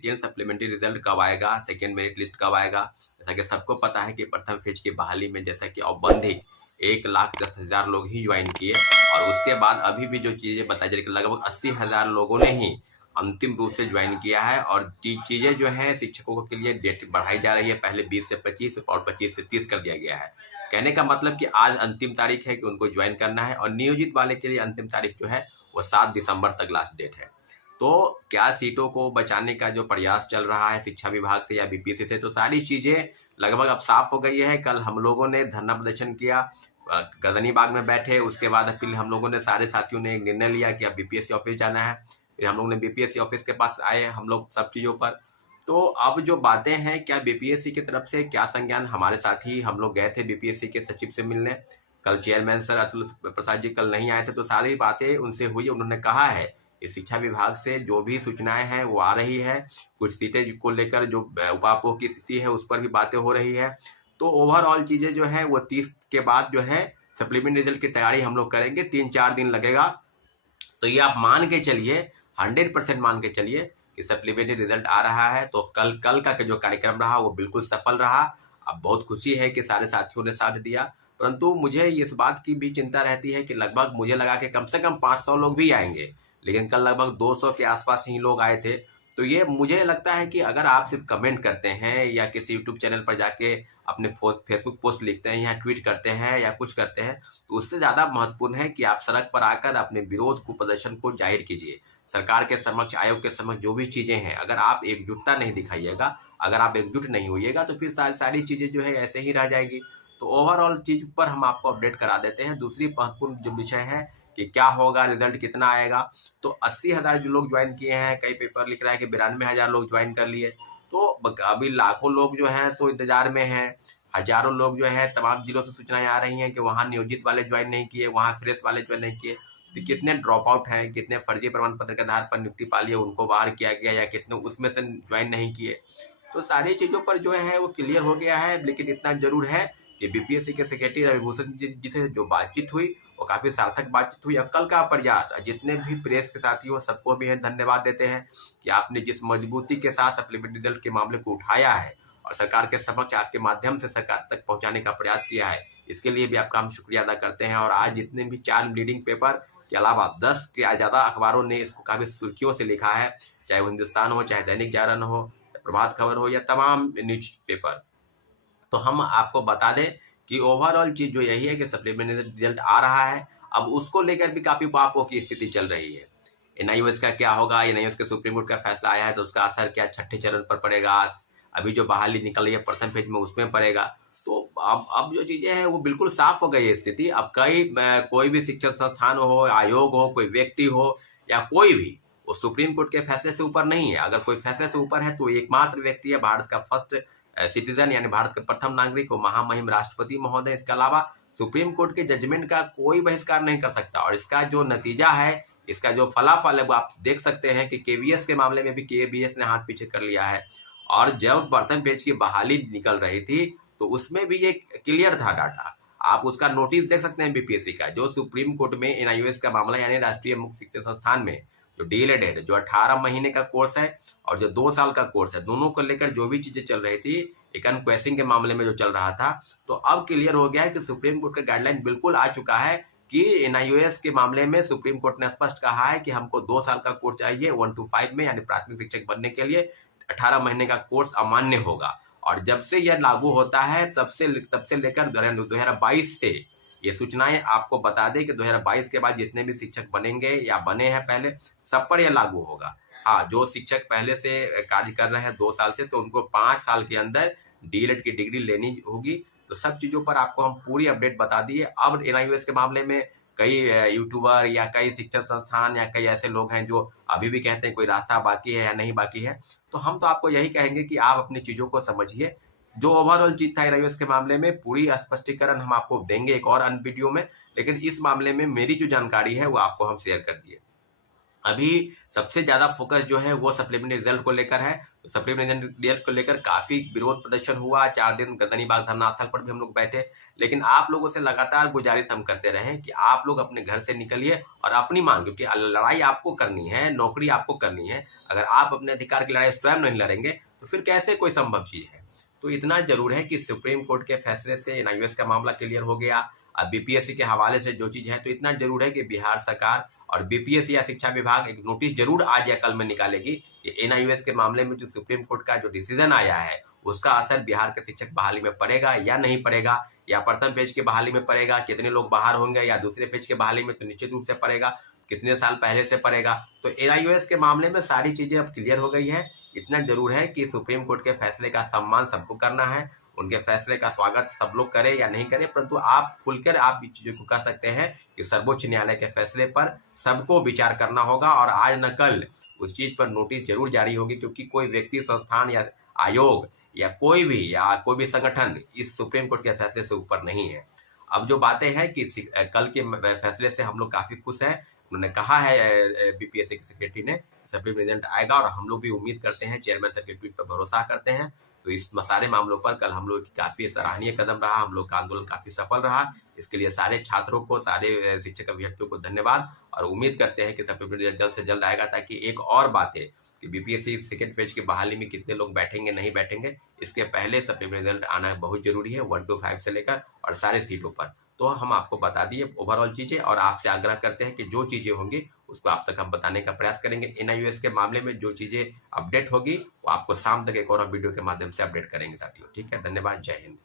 Second supplementary result कब आएगा, second merit list कब आएगा। जैसा कि सबको पता है कि प्रथम फेज की बहाली में जैसा कि औपबंधिक 1,10,000 लोग ही ज्वाइन किए, और उसके बाद अभी भी जो चीज़ें बताई जा रही है लगभग 80,000 लोगों ने ही अंतिम रूप से ज्वाइन किया है। और चीज़ें जो है शिक्षकों के लिए डेट बढ़ाई जा रही है, पहले 20 से 25 और 25 से 30 कर दिया गया है। कहने का मतलब कि आज अंतिम तारीख है कि उनको ज्वाइन करना है, और नियोजित वाले के लिए अंतिम तारीख जो है वो 7 दिसंबर तक लास्ट डेट है। तो क्या सीटों को बचाने का जो प्रयास चल रहा है शिक्षा विभाग से या बीपीएससी से, तो सारी चीज़ें लगभग अब साफ हो गई है। कल हम लोगों ने धरना प्रदर्शन किया, गर्दनी बाग में बैठे, उसके बाद फिर हम लोगों ने सारे साथियों ने एक निर्णय लिया कि अब बीपीएससी ऑफिस जाना है। फिर हम लोग ने बीपीएससी ऑफिस के पास आए हम लोग सब चीज़ों पर। तो अब जो बातें हैं, क्या बीपीएससी की तरफ से क्या संज्ञान, हमारे साथ ही हम लोग गए थे बीपीएससी के सचिव से मिलने। कल चेयरमैन सर अतुल प्रसाद जी कल नहीं आए थे, तो सारी बातें उनसे हुई। उन्होंने कहा है कि शिक्षा विभाग से जो भी सूचनाएं हैं वो आ रही है, कुछ सीटें को लेकर जो उपापोह की स्थिति है उस पर भी बातें हो रही है। तो ओवरऑल चीज़ें जो है वो 30 के बाद जो है सप्लीमेंट रिजल्ट की तैयारी हम लोग करेंगे, 3-4 दिन लगेगा। तो ये आप मान के चलिए, 100% मान के चलिए कि सप्लीमेंट्री रिजल्ट आ रहा है। तो कल का जो कार्यक्रम रहा वो बिल्कुल सफल रहा। अब बहुत खुशी है कि सारे साथियों ने साथ दिया, परंतु मुझे इस बात की भी चिंता रहती है कि लगभग मुझे लगा कि कम से कम 500 लोग भी आएंगे, लेकिन कल लगभग 200 के आसपास ही लोग आए थे। तो ये मुझे लगता है कि अगर आप सिर्फ कमेंट करते हैं या किसी यूट्यूब चैनल पर जाके अपने फेसबुक पोस्ट लिखते हैं या ट्वीट करते हैं या कुछ करते हैं, तो उससे ज़्यादा महत्वपूर्ण है कि आप सड़क पर आकर अपने विरोध को, प्रदर्शन को जाहिर कीजिए। सरकार के समक्ष, आयोग के समक्ष जो भी चीज़ें हैं, अगर आप एकजुटता नहीं दिखाइएगा, अगर आप एकजुट नहीं होइएगा, तो फिर सारी चीज़ें जो है ऐसे ही रह जाएगी। तो ओवरऑल चीज़ पर हम आपको अपडेट करा देते हैं। दूसरी महत्वपूर्ण जो विषय है कि क्या होगा, रिजल्ट कितना आएगा। तो 80,000 जो लोग ज्वाइन किए हैं, कई पेपर लिख रहा है कि 92,000 लोग ज्वाइन कर लिए। तो अभी लाखों लोग जो हैं तो इंतजार में हैं। हजारों लोग जो है तमाम जिलों से सूचनाएं आ रही हैं कि वहाँ नियोजित वाले ज्वाइन नहीं किए, वहाँ फ्रेश वाले ज्वाइन नहीं किए। तो कितने ड्रॉप आउट हैं, कितने फर्जी प्रमाण पत्र के आधार पर नियुक्ति पा लिए उनको बाहर किया गया, या कितने उसमें से ज्वाइन नहीं किए। तो सारी चीज़ों पर जो है वो क्लियर हो गया है। लेकिन इतना जरूर है कि बीपीएससी के सेक्रेटरी रविभूषण जी से जो बातचीत हुई वो काफ़ी सार्थक बातचीत हुई। और कल का प्रयास, जितने भी प्रेस के साथी हो सबको भी धन्यवाद देते हैं कि आपने जिस मजबूती के साथ सप्लीमेंट रिजल्ट के मामले को उठाया है और सरकार के समक्ष आपके माध्यम से सरकार तक पहुंचाने का प्रयास किया है, इसके लिए भी आपका हम शुक्रिया अदा करते हैं। और आज जितने भी 4 लीडिंग पेपर के अलावा 10 के ज़्यादा अखबारों ने इसको काफ़ी सुर्खियों से लिखा है, चाहे वो हिंदुस्तान हो, चाहे दैनिक जागरण हो, प्रभात खबर हो, या तमाम न्यूज पेपर। तो हम आपको बता दें कि ओवरऑल चीज़ जो यही है कि सप्लीमेंट्री रिजल्ट आ रहा है। अब उसको लेकर भी काफ़ी पापों की स्थिति चल रही है। एनआईओएस का क्या होगा, एनआईओएस के सुप्रीम कोर्ट का फैसला आया है तो उसका असर क्या छठे चरण पर पड़ेगा, अभी जो बहाली निकल रही है प्रथम फेज में उसमें पड़ेगा। तो अब जो चीज़ें हैं वो बिल्कुल साफ हो गई है स्थिति। अब कोई भी शिक्षण संस्थान हो, आयोग हो, कोई व्यक्ति हो या कोई भी, वो सुप्रीम कोर्ट के फैसले से ऊपर नहीं है। अगर कोई फैसले से ऊपर है तो एकमात्र व्यक्ति है भारत का फर्स्ट सिटीजन, यानी भारत के प्रथम नागरिक वो महामहिम राष्ट्रपति महोदय। इसके अलावा सुप्रीम कोर्ट के जजमेंट का कोई बहिष्कार नहीं कर सकता। और इसका जो नतीजा है, इसका जो फलाफल है वो आप देख सकते हैं कि केवीएस के मामले में भी केवीएस ने हाथ पीछे कर लिया है। और जब प्रथम पेज की बहाली निकल रही थी तो उसमें भी ये क्लियर था डाटा, आप उसका नोटिस देख सकते हैं बीपीएससी का, जो सुप्रीम कोर्ट में एनआईओएस का मामला यानी राष्ट्रीय मुक्त शिक्षण संस्थान में जो डीएलएड है, जो 18 महीने का कोर्स है और जो 2 साल का कोर्स है, दोनों को लेकर जो भी चीजें चल रही थी, एक अनक्वेसिंग के मामले में जो चल रहा था, तो अब क्लियर हो गया है कि सुप्रीम कोर्ट का गाइडलाइन बिल्कुल आ चुका है कि एनआईओएस के मामले में सुप्रीम कोर्ट ने स्पष्ट कहा है कि हमको 2 साल का कोर्स चाहिए 1 to 5 में, यानी प्राथमिक शिक्षक बनने के लिए 18 महीने का कोर्स अमान्य होगा। और जब से यह लागू होता है तब से लेकर 2022 से ये सूचनाएं आपको बता दें कि 2022 के बाद जितने भी शिक्षक बनेंगे या बने हैं पहले, सब पर यह लागू होगा। हाँ, जो शिक्षक पहले से कार्य कर रहे हैं 2 साल से, तो उनको 5 साल के अंदर डीएलएड की डिग्री लेनी होगी। तो सब चीज़ों पर आपको हम पूरी अपडेट बता दिए। अब एनआईओएस के मामले में कई यूट्यूबर या कई शिक्षण संस्थान या कई ऐसे लोग हैं जो अभी भी कहते हैं कोई रास्ता बाकी है या नहीं बाकी है। तो हम तो आपको यही कहेंगे कि आप अपनी चीज़ों को समझिए। जो ओवरऑल चीज था एनआईओएस के मामले में पूरी स्पष्टीकरण हम आपको देंगे एक और अन्य वीडियो में, लेकिन इस मामले में मेरी जो जानकारी है वो आपको हम शेयर कर दिए। अभी सबसे ज्यादा फोकस जो है वो सप्लीमेंट्री रिजल्ट को लेकर है। तो सप्लीमेंट्री रिजल्ट को लेकर काफी विरोध प्रदर्शन हुआ, 4 दिन गगनी बाग धरना स्थल पर भी हम लोग बैठे। लेकिन आप लोगों से लगातार गुजारिश हम करते रहे कि आप लोग अपने घर से निकलिए और अपनी मांग, क्योंकि लड़ाई आपको करनी है, नौकरी आपको करनी है। अगर आप अपने अधिकार की लड़ाई स्वयं नहीं लड़ेंगे तो फिर कैसे कोई संभव चीज है। तो इतना जरूर है कि सुप्रीम कोर्ट के फैसले से एनआईओएस का मामला क्लियर हो गया। अब बीपीएससी के हवाले से जो चीज है, तो इतना जरूर है कि बिहार सरकार और बीपीएससी या शिक्षा विभाग एक नोटिस जरूर आज या कल में निकालेगी कि एनआईओएस के मामले में जो सुप्रीम कोर्ट का जो डिसीजन आया है उसका असर बिहार के शिक्षक बहाली में पड़ेगा या नहीं पड़ेगा, या प्रथम फेज की बहाली में पड़ेगा, कितने लोग बाहर होंगे, या दूसरे फेज के बहाली में तो निश्चित रूप से पड़ेगा, कितने साल पहले से पड़ेगा। तो एनआईओएस के मामले में सारी चीजें अब क्लियर हो गई है। इतना जरूर है कि सुप्रीम कोर्ट के फैसले का सम्मान सबको करना है, उनके फैसले का स्वागत सब लोग करें या नहीं करें, परंतु आप खुलकर आप इस चीजों को कह सकते हैं कि सर्वोच्च न्यायालय के फैसले पर सबको विचार करना होगा और आज न कल उस चीज पर नोटिस जरूर जारी होगी, क्योंकि कोई व्यक्ति, संस्थान या आयोग या कोई भी संगठन इस सुप्रीम कोर्ट के फैसले से ऊपर नहीं है। अब जो बातें हैं कि कल के फैसले से हम लोग काफी खुश हैं। उन्होंने कहा है बीपीएससी के सेक्रेटरी ने, सप्लीमेंट्री रिजल्ट आएगा और हम लोग भी उम्मीद करते हैं, चेयरमैन सर के ट्वीट पर भरोसा करते हैं। तो इस सारे मामलों पर कल हम लोग काफी सराहनीय कदम रहा, हम लोग का आंदोलन काफी सफल रहा। इसके लिए सारे छात्रों को, सारे शिक्षक अभ्यर्थियों को धन्यवाद, और उम्मीद करते हैं कि सप्लीमेंट्री रिजल्ट जल्द से जल्द आएगा, ताकि एक और बातें कि बीपीएससी सेकेंड फेज की बहाली में कितने लोग बैठेंगे नहीं बैठेंगे, इसके पहले सप्लीमेंट्री रिजल्ट आना बहुत जरूरी है 1 to 5 से लेकर और सारे सीटों पर। तो हम आपको बता दिए ओवरऑल चीजें, और आपसे आग्रह करते हैं कि जो चीजें होंगी उसको आप तक हम बताने का प्रयास करेंगे। एनआईओएस के मामले में जो चीजें अपडेट होगी वो आपको शाम तक एक और वीडियो के माध्यम से अपडेट करेंगे साथियों। ठीक है, धन्यवाद, जय हिंद।